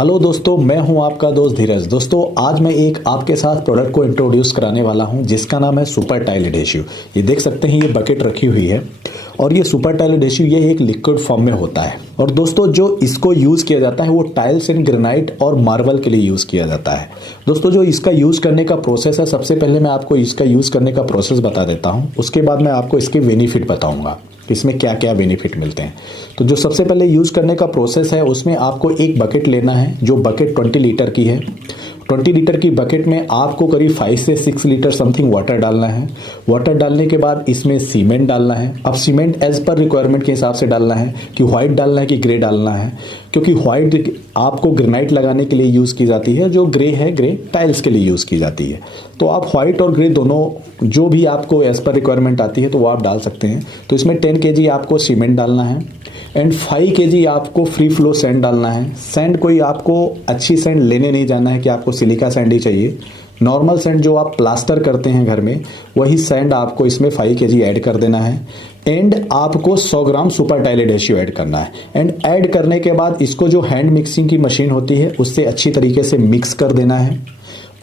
Hello दोस्तों, मैं हूं आपका दोस्त धीरज। दोस्तों, आज मैं एक आपके साथ प्रोडक्ट को इंट्रोड्यूस कराने वाला हूं जिसका नाम है सुपर टाइल एडेसिव। ये देख सकते हैं, ये बकेट रखी हुई है और ये सुपर टाइल एडेसिव ये एक लिक्विड फॉर्म में होता है। और दोस्तों, जो इसको यूज़ किया जाता है वो टाइल्स एंड ग्रेनाइट और मार्बल के लिए यूज़ किया जाता है। दोस्तों, जो इसका यूज़ करने का प्रोसेस है, सबसे पहले मैं आपको इसका यूज़ करने का प्रोसेस बता देता हूँ। उसके बाद मैं आपको इसके बेनिफिट बताऊँगा इसमें क्या क्या बेनिफिट मिलते हैं। तो जो सबसे पहले यूज़ करने का प्रोसेस है, उसमें आपको एक बकेट लेना है। जो बकेट 20 लीटर की है, 20 लीटर की बकेट में आपको करीब 5 से 6 लीटर समथिंग वाटर डालना है। वाटर डालने के बाद इसमें सीमेंट डालना है। अब सीमेंट एज पर रिक्वायरमेंट के हिसाब से डालना है कि व्हाइट डालना है कि ग्रे डालना है, क्योंकि व्हाइट आपको ग्रेनाइट लगाने के लिए यूज़ की जाती है, जो ग्रे है ग्रे टाइल्स के लिए यूज़ की जाती है। तो आप व्हाइट और ग्रे दोनों जो भी आपको एज पर रिक्वायरमेंट आती है तो वो आप डाल सकते हैं। तो इसमें 10 kg आपको सीमेंट डालना है एंड 5 kg आपको फ्री फ्लो सैंड डालना है। सैंड कोई आपको अच्छी सैंड लेने नहीं जाना है कि आपको सिलिका सैंड ही चाहिए। नॉर्मल सैंड जो आप प्लास्टर करते हैं घर में, वही सैंड आपको इसमें 5 kg ऐड कर देना है। एंड आपको 100 ग्राम सुपर टाइल एडेसिव ऐड करना है। एंड ऐड करने के बाद इसको जो हैंड मिक्सिंग की मशीन होती है उससे अच्छी तरीके से मिक्स कर देना है।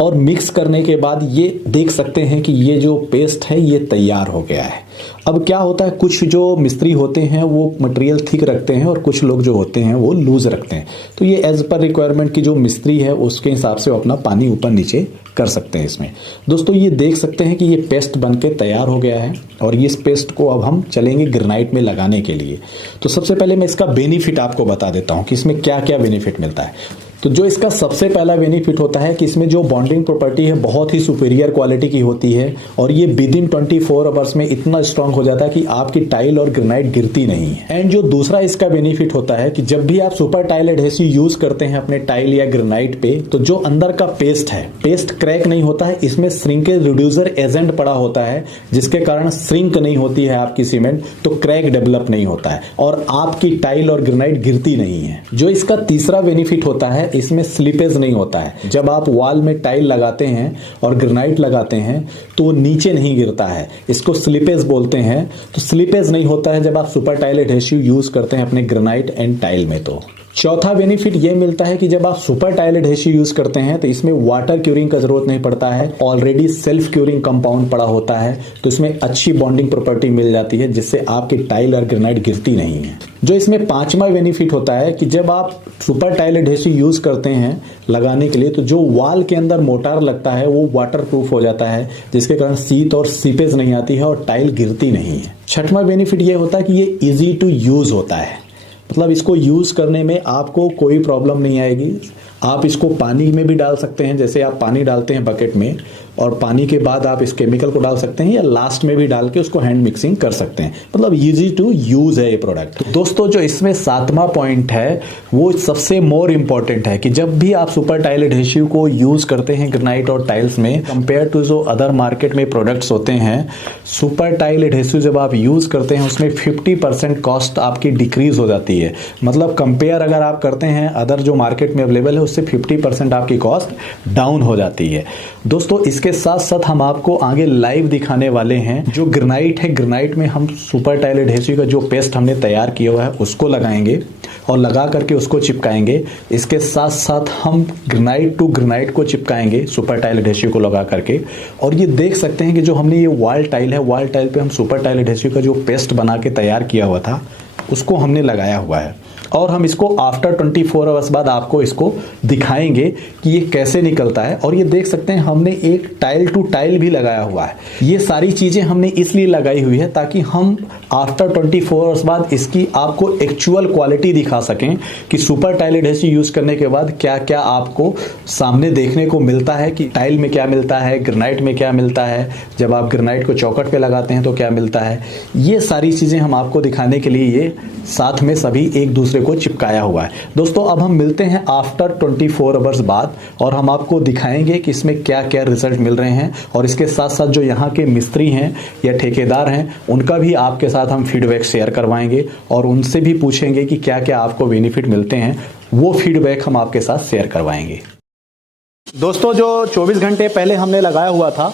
और मिक्स करने के बाद ये देख सकते हैं कि ये जो पेस्ट है ये तैयार हो गया है। अब क्या होता है, कुछ जो मिस्त्री होते हैं वो मटेरियल थिक रखते हैं और कुछ लोग जो होते हैं वो लूज रखते हैं। तो ये एज पर रिक्वायरमेंट की जो मिस्त्री है उसके हिसाब से वो अपना पानी ऊपर नीचे कर सकते हैं इसमें। दोस्तों, ये देख सकते हैं कि ये पेस्ट बनके तैयार हो गया है और ये इस पेस्ट को अब हम चलेंगे ग्रेनाइट में लगाने के लिए। तो सबसे पहले मैं इसका बेनिफिट आपको बता देता हूँ कि इसमें क्या क्या बेनिफिट मिलता है। तो जो इसका सबसे पहला बेनिफिट होता है कि इसमें जो बॉन्डिंग प्रॉपर्टी है बहुत ही सुपीरियर क्वालिटी की होती है और ये विद इन 24 आवर्स में इतना स्ट्रांग हो जाता है कि आपकी टाइल और ग्रेनाइट गिरती नहीं है। एंड जो दूसरा इसका बेनिफिट होता है कि जब भी आप सुपर टाइल एडहेसिव यूज करते हैं अपने टाइल या ग्रेनाइट पे, तो जो अंदर का पेस्ट है, पेस्ट क्रैक नहीं होता है। इसमें श्रिंकेज रिड्यूसर एजेंट पड़ा होता है जिसके कारण श्रिंक नहीं होती है आपकी सीमेंट, तो क्रैक डेवलप नहीं होता है और आपकी टाइल और ग्रेनाइट गिरती नहीं है। जो इसका तीसरा बेनिफिट होता है, इसमें स्लिपेज नहीं होता है। जब आप वॉल में टाइल लगाते हैं और ग्रेनाइट लगाते हैं तो वो नीचे नहीं गिरता है, इसको स्लिपेज बोलते हैं। तो स्लिपेज नहीं होता है जब आप सुपर टाइल एडहेसिव यूज करते हैं अपने ग्रेनाइट एंड टाइल में। तो चौथा बेनिफिट ये मिलता है कि जब आप सुपर टाइल एडहेसिव यूज करते हैं तो इसमें वाटर क्यूरिंग का जरूरत नहीं पड़ता है। ऑलरेडी सेल्फ क्यूरिंग कंपाउंड पड़ा होता है, तो इसमें अच्छी बॉन्डिंग प्रॉपर्टी मिल जाती है जिससे आपकी टाइल और ग्रेनाइट गिरती नहीं है। जो इसमें पांचवा बेनिफिट होता है कि जब आप सुपर टाइल एडहेसिव यूज करते हैं लगाने के लिए, तो जो वॉल के अंदर मोटार लगता है वो वाटर प्रूफ हो जाता है जिसके कारण सीत और सीपेज नहीं आती है और टाइल गिरती नहीं है। छठवां बेनिफिट ये होता है कि ये इजी टू यूज होता है, मतलब इसको यूज करने में आपको कोई प्रॉब्लम नहीं आएगी। आप इसको पानी में भी डाल सकते हैं, जैसे आप पानी डालते हैं बकेट में और पानी के बाद आप इस केमिकल को डाल सकते हैं या लास्ट में भी डाल के उसको हैंड मिक्सिंग कर सकते हैं। मतलब इजी टू यूज है ये प्रोडक्ट। तो दोस्तों, जो इसमें सातवां पॉइंट है वो सबसे मोर इम्पोर्टेंट है कि जब भी आप सुपर टाइल एडहेसिव को यूज करते हैं ग्रेनाइट और टाइल्स में, कंपेयर टू जो अदर मार्केट में प्रोडक्ट्स होते हैं, सुपर टाइल एडहेसिव जब आप यूज करते हैं उसमें 50% कॉस्ट आपकी डिक्रीज हो जाती है। मतलब कंपेयर अगर आप करते हैं अदर जो मार्केट में अवेलेबल है उससे 50% आपकी कॉस्ट डाउन हो जाती है। दोस्तों, इसके साथ साथ हम आपको आगे लाइव दिखाने वाले हैं जो ग्रेनाइट है, ग्रेनाइट में हम सुपर टाइल एडहेसिव का जो पेस्ट हमने तैयार किया हुआ है उसको लगाएंगे और लगा करके उसको चिपकाएंगे। इसके साथ साथ हम ग्रेनाइट टू ग्रेनाइट को चिपकाएंगे सुपर टाइल एडहेसिव को लगा करके। और ये देख सकते हैं कि जो हमने ये वॉल टाइल है, वॉल टाइल पे हम सुपर टाइल एडहेसिव का जो पेस्ट बना के तैयार किया हुआ था उसको हमने लगाया हुआ है और हम इसको आफ्टर 24 आवर्स बाद आपको इसको दिखाएंगे कि ये कैसे निकलता है। और ये देख सकते हैं हमने एक टाइल टू टाइल भी लगाया हुआ है। ये सारी चीजें हमने इसलिए लगाई हुई है ताकि हम आफ्टर 24 आवर्स बाद इसकी आपको एक्चुअल क्वालिटी दिखा सकें कि सुपर टाइल एडहेसिव यूज करने के बाद क्या क्या आपको सामने देखने को मिलता है, कि टाइल में क्या मिलता है, ग्रेनाइट में क्या मिलता है, जब आप ग्रेनाइट को चौखट पे लगाते हैं तो क्या मिलता है। ये सारी चीजें हम आपको दिखाने के लिए ये साथ में सभी एक दूसरे को चिपकाया हुआ है। दोस्तों, अब हम मिलते हैं आफ्टर 24 आवर्स बाद और हम आपको दिखाएंगे कि इसमें क्या क्या रिजल्ट मिल रहे हैं। और इसके साथ साथ जो यहाँ के मिस्त्री हैं या ठेकेदार हैं उनका भी आपके साथ हम फीडबैक शेयर करवाएंगे और उनसे भी पूछेंगे कि क्या क्या आपको बेनिफिट मिलते हैं। वो फीडबैक हम आपके साथ शेयर करवाएंगे। दोस्तों जो 24 घंटे पहले हमने लगाया हुआ था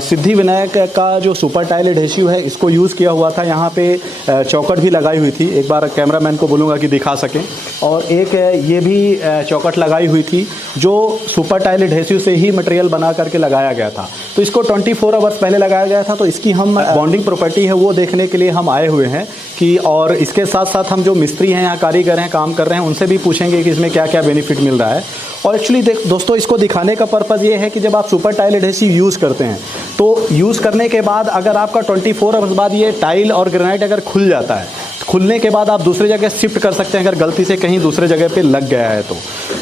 सिद्धि विनायक का जो सुपर टाइल एडहेसिव है, इसको यूज़ किया हुआ था। यहाँ पे चौकट भी लगाई हुई थी, एक बार कैमरामैन को बोलूँगा कि दिखा सकें। और एक ये भी चौकट लगाई हुई थी जो सुपर टाइल एडहेसिव से ही मटेरियल बना करके लगाया गया था। तो इसको 24 आवर्स पहले लगाया गया था। तो इसकी हम बॉन्डिंग प्रॉपर्टी है वो देखने के लिए हम आए हुए हैं कि, और इसके साथ साथ हम जो मिस्त्री हैं, यहाँ कारीगर हैं, काम कर रहे हैं, उनसे भी पूछेंगे कि इसमें क्या क्या बेनिफिट मिल रहा है। और एक्चुअली दोस्तों इसको दिखाने का पर्पज़ ये है कि जब आप सुपर टाइल एडहेसिव यूज़ करते हैं तो यूज़ करने के बाद अगर आपका 24 आवर्स बाद ये टाइल और ग्रेनाइट अगर खुल जाता है, खुलने के बाद आप दूसरी जगह शिफ्ट कर सकते हैं अगर गलती से कहीं दूसरे जगह पे लग गया है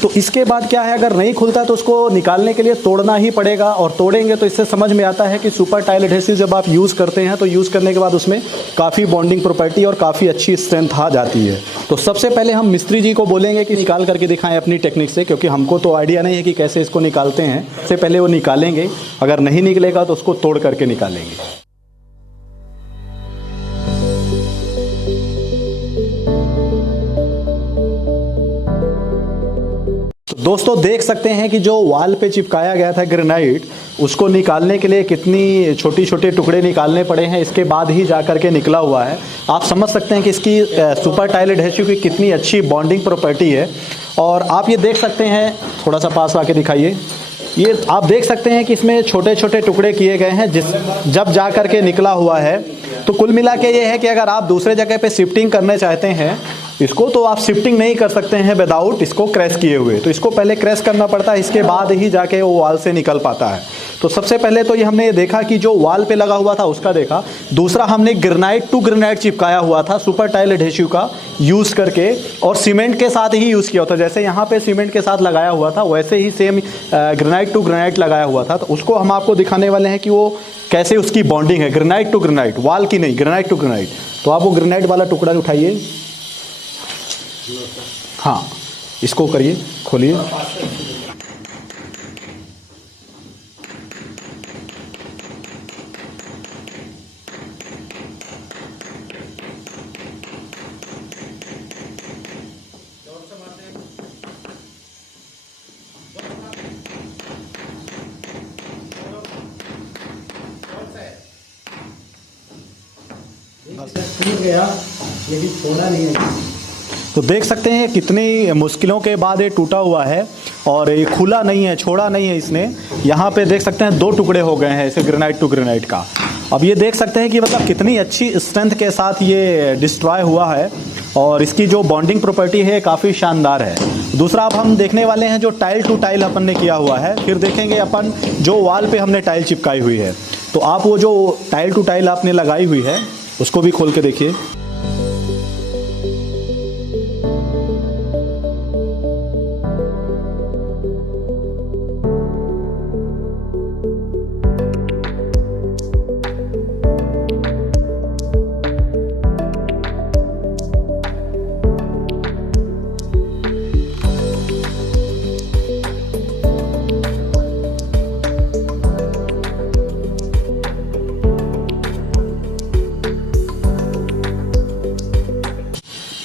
तो इसके बाद क्या है, अगर नहीं खुलता तो उसको निकालने के लिए तोड़ना ही पड़ेगा। और तोड़ेंगे तो इससे समझ में आता है कि सुपर टाइल एडहेसिव जब आप यूज़ करते हैं तो यूज़ करने के बाद उसमें काफ़ी बॉन्डिंग प्रॉपर्टी और काफ़ी अच्छी स्ट्रेंथ आ जाती है। तो सबसे पहले हम मिस्त्री जी को बोलेंगे कि निकाल करके दिखाएं अपनी टेक्निक से, क्योंकि हमको तो आइडिया नहीं है कि कैसे इसको निकालते हैं। सबसे पहले वो निकालेंगे, अगर नहीं निकलेगा तो उसको तोड़ करके निकालेंगे। दोस्तों देख सकते हैं कि जो वॉल पे चिपकाया गया था ग्रेनाइट, उसको निकालने के लिए कितनी छोटी छोटे टुकड़े निकालने पड़े हैं, इसके बाद ही जा कर के निकला हुआ है। आप समझ सकते हैं कि इसकी सुपर टाइल एडहेसिव की कितनी अच्छी बॉन्डिंग प्रॉपर्टी है। और आप ये देख सकते हैं, थोड़ा सा पास आके दिखाइए, ये आप देख सकते हैं कि इसमें छोटे छोटे टुकड़े किए गए हैं जब जा कर के निकला हुआ है। तो कुल मिला के ये है कि अगर आप दूसरे जगह पे शिफ्टिंग करने चाहते हैं इसको, तो आप शिफ्टिंग नहीं कर सकते हैं विदाउट इसको क्रैश किए हुए। तो इसको पहले क्रैश करना पड़ता है, इसके बाद ही जाके वो वॉल से निकल पाता है। तो सबसे पहले तो ये हमने देखा कि जो वॉल पे लगा हुआ था उसका देखा। दूसरा हमने ग्रेनाइट टू ग्रेनाइट चिपकाया हुआ था सुपर टाइल एडहेसिव का यूज़ करके, और सीमेंट के साथ ही यूज़ किया होता। जैसे यहाँ पे सीमेंट के साथ लगाया हुआ था वैसे ही सेम ग्रेनाइट टू ग्रेनाइट लगाया हुआ था। तो उसको हम आपको दिखाने वाले हैं कि वो कैसे उसकी बॉन्डिंग है, ग्रेनाइट टू ग्रेनाइट, वॉल की नहीं, ग्रेनाइट टू ग्रेनाइट। तो आप वो ग्रेनाइट वाला टुकड़ा उठाइए, हाँ इसको करिए, खोलिए। टूट गया लेकिन छोड़ा नहीं है। तो देख सकते हैं कितनी मुश्किलों के बाद ये टूटा हुआ है और ये खुला नहीं है, छोड़ा नहीं है इसने। यहाँ पे देख सकते हैं 2 टुकड़े हो गए हैं ऐसे ग्रेनाइट टू ग्रेनाइट का। अब ये देख सकते हैं कि मतलब कितनी अच्छी स्ट्रेंथ के साथ ये डिस्ट्रॉय हुआ है और इसकी जो बॉन्डिंग प्रॉपर्टी है काफ़ी शानदार है। दूसरा अब हम देखने वाले हैं जो टाइल टू टाइल अपन ने किया हुआ है, फिर देखेंगे अपन जो वॉल पे हमने टाइल चिपकाई हुई है। तो आप वो जो टाइल टू टाइल आपने लगाई हुई है उसको भी खोल के देखिए।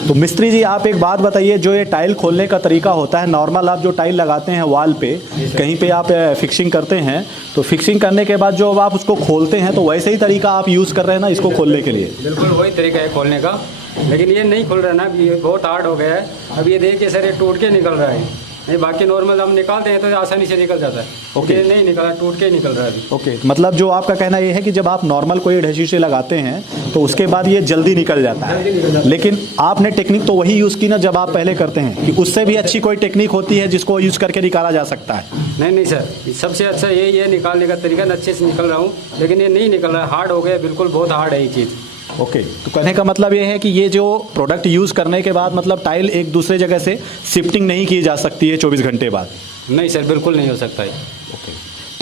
तो मिस्त्री जी आप एक बात बताइए, जो ये टाइल खोलने का तरीका होता है, नॉर्मल आप जो टाइल लगाते हैं वॉल पे, कहीं पे आप फिक्सिंग करते हैं तो फिक्सिंग करने के बाद जो आप उसको खोलते हैं तो वैसे ही तरीका आप यूज़ कर रहे हैं ना इसको खोलने के लिए? बिल्कुल वही तरीका है खोलने का, लेकिन ये नहीं खुल रहा है ना, अभी ये बहुत हार्ड हो गया है। अब ये देखिए सर, ये टूट के निकल रहा है। नहीं बाकी नॉर्मल हम निकालते हैं तो आसानी से निकल जाता है। ओके। ये नहीं निकला, टूट के निकल रहा है अभी। ओके, मतलब जो आपका कहना ये है कि जब आप नॉर्मल कोई एडहेसिव से लगाते हैं तो उसके बाद ये जल्दी निकल जाता है, लेकिन आपने टेक्निक तो वही यूज़ की ना जब आप पहले करते हैं, कि उससे भी अच्छी कोई टेक्निक होती है जिसको यूज़ करके निकाला जा सकता है? नहीं सर, सबसे अच्छा यही है निकालने का तरीका। अच्छे से निकल रहा हूँ, लेकिन ये नहीं निकल रहा है, हार्ड हो गया बिल्कुल, बहुत हार्ड है ये चीज़। ओके, तो कहने का मतलब ये है कि ये जो प्रोडक्ट यूज़ करने के बाद मतलब टाइल एक दूसरे जगह से शिफ्टिंग नहीं की जा सकती है 24 घंटे बाद? नहीं सर, बिल्कुल नहीं हो सकता है। ओके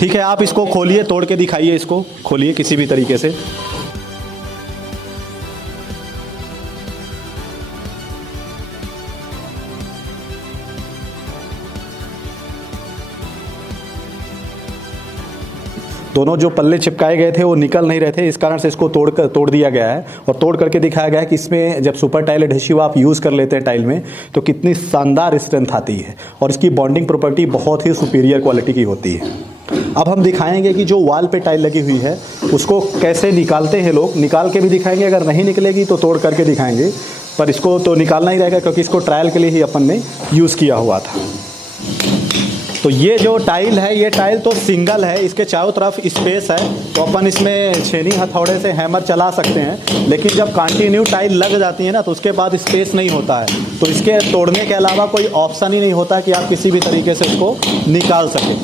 ठीक है, आप इसको खोलिए, तोड़ के दिखाइए, इसको खोलिए किसी भी तरीके से। दोनों जो पल्ले चिपकाए गए थे वो निकल नहीं रहे थे, इस कारण से इसको तोड़ दिया गया है और तोड़ करके दिखाया गया है कि इसमें जब सुपर टाइल एडहेसिव आप यूज़ कर लेते हैं टाइल में तो कितनी शानदार स्ट्रेंथ आती है और इसकी बॉन्डिंग प्रॉपर्टी बहुत ही सुपीरियर क्वालिटी की होती है। अब हम दिखाएंगे कि जो वॉल पे टाइल लगी हुई है उसको कैसे निकालते हैं लोग, निकाल के भी दिखाएंगे, अगर नहीं निकलेगी तो तोड़ करके दिखाएंगे, पर इसको तो निकालना ही रहेगा क्योंकि इसको ट्रायल के लिए ही अपन ने यूज़ किया हुआ था। तो ये जो टाइल है, ये टाइल तो सिंगल है, इसके चारों तरफ स्पेस है, तो अपन इसमें छेनी हथौड़े से हैमर चला सकते हैं, लेकिन जब कंटिन्यू टाइल लग जाती है ना तो उसके बाद स्पेस नहीं होता है, तो इसके तोड़ने के अलावा कोई ऑप्शन ही नहीं होता कि आप किसी भी तरीके से इसको निकाल सकें।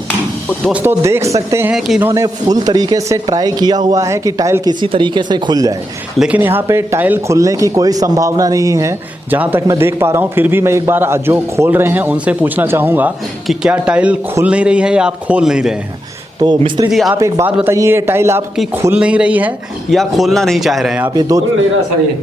तो दोस्तों देख सकते हैं कि इन्होंने फुल तरीके से ट्राई किया हुआ है कि टाइल किसी तरीके से खुल जाए, लेकिन यहाँ पे टाइल खुलने की कोई संभावना नहीं है जहाँ तक मैं देख पा रहा हूँ। फिर भी मैं एक बार जो खोल रहे हैं उनसे पूछना चाहूँगा कि क्या टाइल खुल नहीं रही है या आप खोल नहीं रहे हैं। तो मिस्त्री जी आप एक बात बताइए, ये टाइल आपकी खुल नहीं रही है या खोलना नहीं चाह रहे हैं आप? ये दो खुल नहीं रहा सर, ये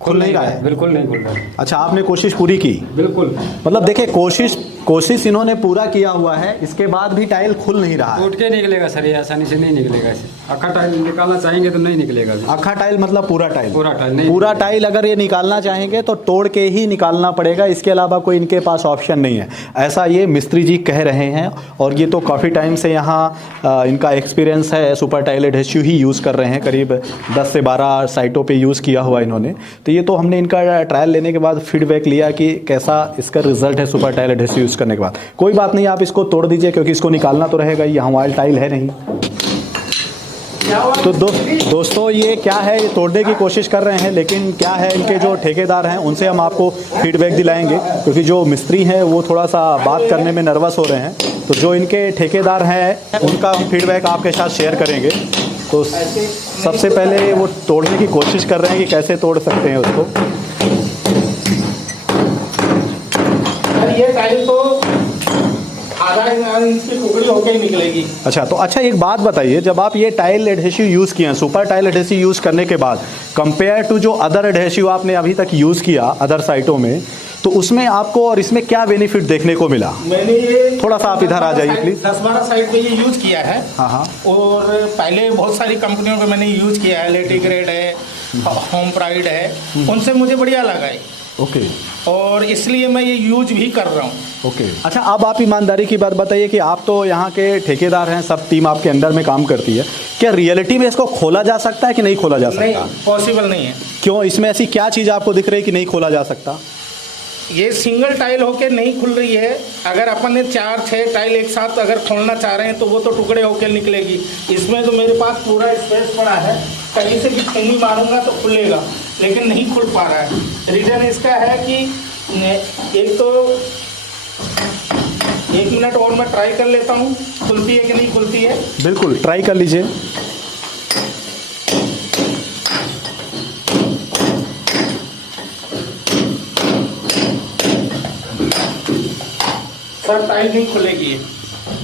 खुल नहीं रहा है, बिल्कुल नहीं खुल रहा। अच्छा, आपने कोशिश पूरी की? बिल्कुल, मतलब देखिए कोशिश इन्होंने पूरा किया हुआ है, इसके बाद भी टाइल खुल नहीं रहा है। टूट के निकलेगा सर, ये आसानी से नहीं निकलेगा। इसे अक्खा टाइल निकालना चाहेंगे तो नहीं निकलेगा। अक्खा टाइल मतलब पूरा टाइल? पूरा टाइल नहीं, पूरा टाइल अगर ये निकालना चाहेंगे तो तोड़ के ही निकालना पड़ेगा, इसके अलावा कोई इनके पास ऑप्शन नहीं है, ऐसा ये मिस्त्री जी कह रहे हैं। और ये तो काफ़ी टाइम से यहाँ इनका एक्सपीरियंस है, सुपर टाइल एडहेसिव ही यूज़ कर रहे हैं, करीब 10 से 12 साइटों पे यूज़ किया हुआ इन्होंने। तो ये तो हमने इनका ट्रायल लेने के बाद फीडबैक लिया कि कैसा इसका रिजल्ट है सुपर टाइल एडहेसिव यूज़ करने के बाद। कोई बात नहीं, आप इसको तोड़ दीजिए क्योंकि इसको निकालना तो रहेगा, यहाँ वाइल टाइल है नहीं। तो दोस्तों ये क्या है, ये तोड़ने की कोशिश कर रहे हैं, लेकिन क्या है इनके जो ठेकेदार हैं उनसे हम आपको फीडबैक दिलाएंगे, क्योंकि जो मिस्त्री हैं वो थोड़ा सा बात करने में नर्वस हो रहे हैं। तो जो इनके ठेकेदार हैं उनका हम फीडबैक आपके साथ शेयर करेंगे। तो सबसे पहले वो तोड़ने की कोशिश कर रहे हैं कि कैसे तोड़ सकते हैं उसको। ये टाइल तो आधा इंच की टुकड़ी होकर ही निकलेगी। अच्छा एक बात बताइए, जब आप ये टाइल एडहेसिव यूज़ किए हैं, सुपर टाइल एडहेसिव यूज़ करने के बाद कंपेयर टू जो अदर एडहेसिव आपने अभी तक यूज़ किया अदर साइटों में, तो उसमें आपको और इसमें क्या बेनिफिट देखने को मिला? मैंने ये थोड़ा सा आप इधर आ जाइए प्लीज। 10-12 साइट पे ये यूज़ किया है। हाँ। और पहले बहुत सारी कंपनियों पे मैंने यूज़ किया है, लेटीग्रेड है, होम प्राइड है, उनसे मुझे बढ़िया लगा है। ओके। और इसलिए मैं ये यूज भी कर रहा हूँ। ओके। अच्छा, अब आप ईमानदारी की बात बताइए कि आप तो यहाँ के ठेकेदार हैं, सब टीम आपके अंडर में काम करती है, क्या रियलिटी में इसको खोला जा सकता है कि नहीं खोला जा सकता? नहीं, पॉसिबल नहीं है। क्यों, इसमें ऐसी क्या चीज़ आपको दिख रही है कि नहीं खोला जा सकता? ये सिंगल टाइल होके नहीं खुल रही है। अगर अपन ने 4-6 टाइल एक साथ अगर खोलना चाह रहे हैं तो वो तो टुकड़े होकर निकलेगी। इसमें तो मेरे पास पूरा स्पेस पड़ा है, कहीं से भी खूनी मारूंगा तो खुलेगा, लेकिन नहीं खुल पा रहा है। रीज़न इसका है कि एक तो 1 मिनट और मैं ट्राई कर लेता हूँ, खुलती है कि नहीं खुलती है। बिल्कुल ट्राई कर लीजिए। सर टाइल नहीं खुलेगी।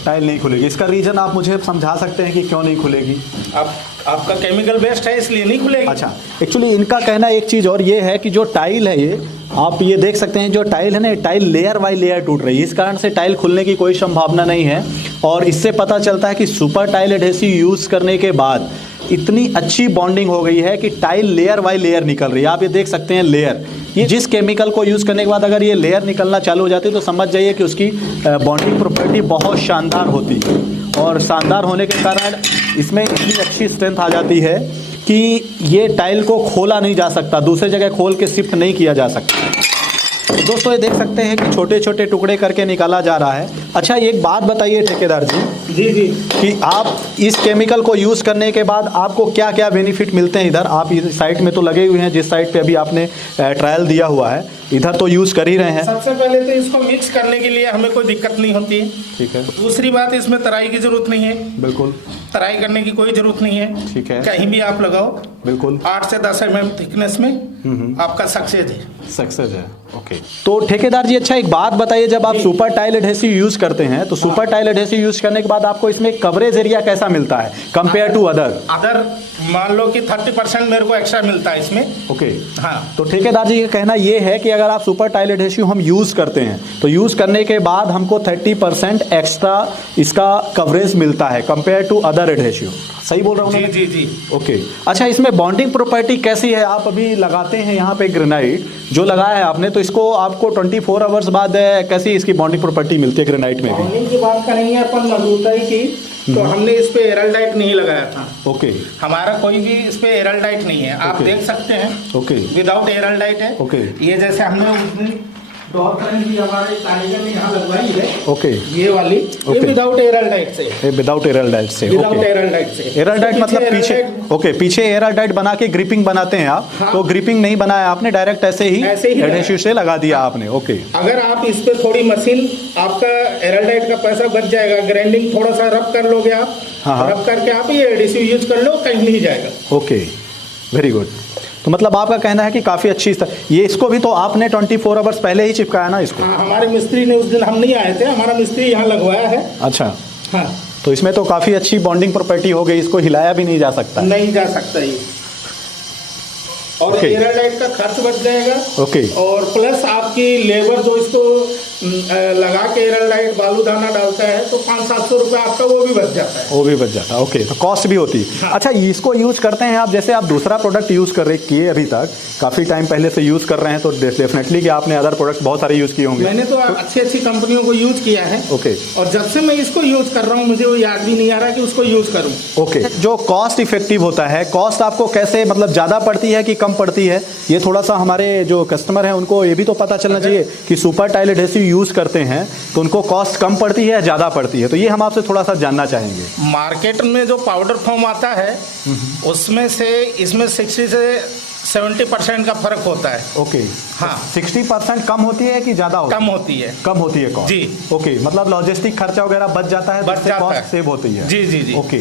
टाइल नहीं खुलेगी, इसका रीज़न आप मुझे समझा सकते हैं कि क्यों नहीं खुलेगी? आपका केमिकल बेस्ड है इसलिए नहीं खुलेगी। अच्छा, एक्चुअली इनका कहना एक चीज़ और ये है कि जो टाइल है ये आप ये देख सकते हैं, जो टाइल है ना, टाइल लेयर बाय लेयर टूट रही है, इस कारण से टाइल खुलने की कोई संभावना नहीं है। और इससे पता चलता है कि सुपर टाइल एडहेसिव यूज़ करने के बाद इतनी अच्छी बॉन्डिंग हो गई है कि टाइल लेयर बाय लेयर निकल रही है। आप ये देख सकते हैं लेयर, ये जिस केमिकल को यूज़ करने के बाद अगर ये लेयर निकलना चालू हो जाती है तो समझ जाइए कि उसकी बॉन्डिंग प्रॉपर्टी बहुत शानदार होती है। और शानदार होने के कारण इसमें इतनी अच्छी स्ट्रेंथ आ जाती है कि ये टाइल को खोला नहीं जा सकता, दूसरे जगह खोल के शिफ्ट नहीं किया जा सकता। तो दोस्तों ये देख सकते हैं कि छोटे छोटे टुकड़े करके निकाला जा रहा है। अच्छा, एक बात बताइए ठेकेदार जी, जी कि आप इस केमिकल को यूज़ करने के बाद आपको क्या क्या बेनिफिट मिलते हैं? इधर आप इस साइट में तो लगे हुए हैं, जिस साइट पे अभी आपने ट्रायल दिया हुआ है, इधर तो यूज़ कर ही रहे हैं। सबसे पहले तो इसको मिक्स करने के लिए हमें कोई दिक्कत नहीं होती है। ठीक है। दूसरी बात, इसमें तराई की जरूरत नहीं है। बिल्कुल, तराई करने की कोई जरूरत नहीं है। ठीक है। कहीं भी आप लगाओ बिल्कुल 8 से 10 mm थिकनेस में आपका सक्सेस है। ओके। तो ठेकेदार जी, अच्छा एक बात बताइए, जब आप सुपर टाइल एडहेसिव यूज करते हैं तो सुपर टाइल एडहेसिव यूज करने के बाद आपको इसमें कवरेज एरिया कैसा मिलता है कंपेयर टू अदर? मान लो कि 30% मेरे को एक्स्ट्रा मिलता है इसमें। ओके। हाँ, तो ठेकेदार जी का कहना ये है कि अगर आप सुपर टाइल एडहेसिव हम यूज करते हैं तो यूज करने के बाद हमको 30% एक्स्ट्रा इसका कवरेज मिलता है कंपेयर टू अदर एडहेसिव। सही बोल रहा हूँ? जी जी जी। ओके। अच्छा, इसमें बॉन्डिंग प्रॉपर्टी कैसी है? आप अभी लगाते हैं यहाँ पे ग्रेनाइट जो लगाया है आपने, तो इसको आपको 24 आवर्स बाद कैसी इसकी बॉन्डिंग प्रॉपर्टी मिलती है ग्रेनाइट में भी? बॉन्डिंग की बात करेंगे अपन मजबूताई की, तो हमने इस पे एरलडाइट नहीं लगाया था। ओके। हमारा कोई भी इस पे एरलडाइट नहीं है, आप देख सकते हैं। ओके। विदाउट एरलडाइट है। ओके। ये जैसे हमने उस दिन डॉट फ्रेम भी हमारे कारीगर ने यहाँ लगवाई है। ओके। ये वाली ये विदाउट एरलडाइट से। ये विदाउट एरलडाइट से। विदाउट एरलडाइट से। एरलडाइट मतलब पीछे, ओके, पीछे एरलडाइट बना के ग्रिपिंग बनाते हैं आप। हाँ। तो ग्रिपिंग नहीं बनाया आपने, डायरेक्ट ऐसे ही एडहेसिव से लगा दिया आपने। ओके। अगर आप इस पे थोड़ी मशीन, आपका एरलडाइट का पैसा बच जाएगा। ग्राइंडिंग थोड़ा सा रब कर लोगे आप। हाँ। रब करके आप ये एडहेसिव यूज कर लो, कहीं नहीं जाएगा। Okay, very good. तो मतलब आपका कहना है कि काफ़ी अच्छी ये इसको भी तो आपने 24 आवर्स पहले ही चिपकाया ना इसको? हाँ, हमारे मिस्त्री ने उस दिन, हम नहीं आए थे, हमारा मिस्त्री यहाँ लगवाया है। अच्छा। हाँ, तो इसमें तो काफ़ी अच्छी बॉन्डिंग प्रॉपर्टी हो गई, इसको हिलाया भी नहीं जा सकता। नहीं जा सकता ये। और एरलडाइट का खर्च बच जाएगा। ओके। और प्लस आपकी लेबर जो इसको लगा के एरलडाइट बालू दाना डालता है तो 500-700 रुपये आपका वो भी बच जाता है। वो भी बच जाता है। ओके, तो कॉस्ट भी होती है। हाँ। अच्छा, इसको यूज करते हैं आप, जैसे आप दूसरा प्रोडक्ट यूज कर रहे किए अभी तक, काफ़ी टाइम पहले से यूज कर रहे हैं, तो डेफिनेटली कि आपने अदर प्रोडक्ट बहुत सारे यूज किए होंगे। मैंने तो अच्छी अच्छी कंपनियों को यूज किया है। ओके। और जब से मैं इसको यूज कर रहा हूँ मुझे वो याद भी नहीं आ रहा कि उसको यूज करूँ। ओके। जो कॉस्ट इफेक्टिव होता है, कॉस्ट आपको कैसे, मतलब ज़्यादा पड़ती है कि कम पड़ती है? ये थोड़ा सा हमारे जो कस्टमर हैं उनको ये भी तो पता चलना चाहिए कि सुपर टाइल एडहेसिव यूज करते हैं तो उनको कॉस्ट कम पड़ती है या ज़्यादा पड़ती है, तो ये हम आपसे थोड़ा सा जानना चाहेंगे। मार्केट में जो पाउडर फॉर्म आता है उसमें से इसमें 60 से 70% का फर्क होता है। ओके। हाँ, 60% कम होती है कि ज़्यादा? कम होती है। कम होती है कॉस्ट। जी। ओके, मतलब लॉजिस्टिक खर्चा वगैरह बच जाता है, बच जाता है, कॉस्ट सेव होती है। जी जी जी। ओके।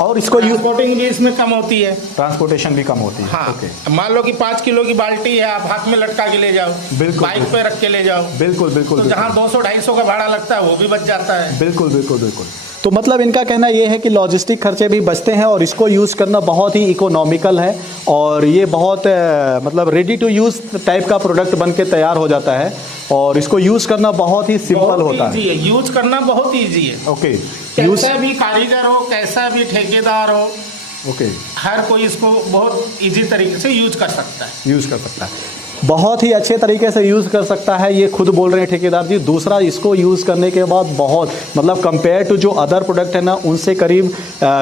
और इसको ट्रांसपोर्टिंग भी इसमें कम होती है। ट्रांसपोर्टेशन भी कम होती है। हाँ। ओके। मान लो कि 5 किलो की बाल्टी है, आप हाथ में लटका के ले जाओ, बिल्कुल, बाइक पे रख के ले जाओ। बिल्कुल बिल्कुल। तो जहाँ 200-250 का भाड़ा लगता है वो भी बच जाता है। बिल्कुल बिल्कुल बिल्कुल। तो मतलब इनका कहना ये है कि लॉजिस्टिक खर्चे भी बचते हैं और इसको यूज़ करना बहुत ही इकोनॉमिकल है और ये बहुत मतलब रेडी टू यूज़ टाइप का प्रोडक्ट बन के तैयार हो जाता है और इसको यूज़ करना बहुत ही सिंपल होता है। यूज करना बहुत ईजी है। ओके। कैसा भी कारीगर हो, कैसा भी ठेकेदार हो, ओके, हर कोई इसको बहुत इजी तरीके से यूज कर सकता है। यूज़ कर सकता है, बहुत ही अच्छे तरीके से यूज़ कर सकता है, ये खुद बोल रहे हैं ठेकेदार जी। दूसरा, इसको यूज़ करने के बाद बहुत मतलब कंपेयर टू जो अदर प्रोडक्ट है ना, उनसे करीब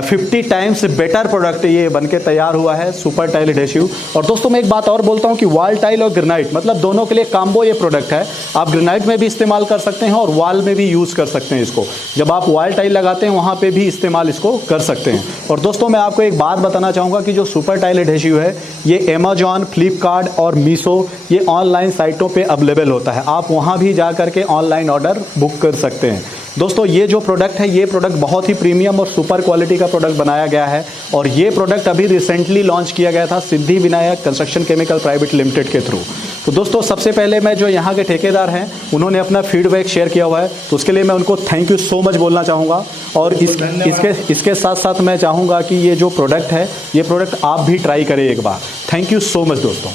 50 टाइम्स बेटर प्रोडक्ट ये बन के तैयार हुआ है सुपर टाइल एडहेसिव। और दोस्तों मैं एक बात और बोलता हूँ कि वॉल टाइल और ग्रेनाइट मतलब दोनों के लिए कॉम्बो ये प्रोडक्ट है। आप ग्रेनाइट में भी इस्तेमाल कर सकते हैं और वॉल में भी यूज़ कर सकते हैं इसको। जब आप वॉल टाइल लगाते हैं वहाँ पर भी इस्तेमाल इसको कर सकते हैं। और दोस्तों मैं आपको एक बात बताना चाहूँगा कि जो सुपर टाइल एडहेसिव है ये अमेजॉन, फ्लिपकार्ट और मीशो ये ऑनलाइन साइटों पे अवेलेबल होता है। आप वहाँ भी जा करके ऑनलाइन ऑर्डर बुक कर सकते हैं। दोस्तों ये जो प्रोडक्ट है ये प्रोडक्ट बहुत ही प्रीमियम और सुपर क्वालिटी का प्रोडक्ट बनाया गया है और ये प्रोडक्ट अभी रिसेंटली लॉन्च किया गया था Siddhi Vinayak construction chemical private limited के थ्रू। तो दोस्तों सबसे पहले मैं जो यहाँ के ठेकेदार हैं उन्होंने अपना फीडबैक शेयर किया हुआ है तो उसके लिए मैं उनको थैंक यू सो मच बोलना चाहूँगा। और इसके साथ साथ मैं चाहूँगा कि ये जो प्रोडक्ट है ये प्रोडक्ट आप भी ट्राई करें एक बार। थैंक यू सो मच दोस्तों।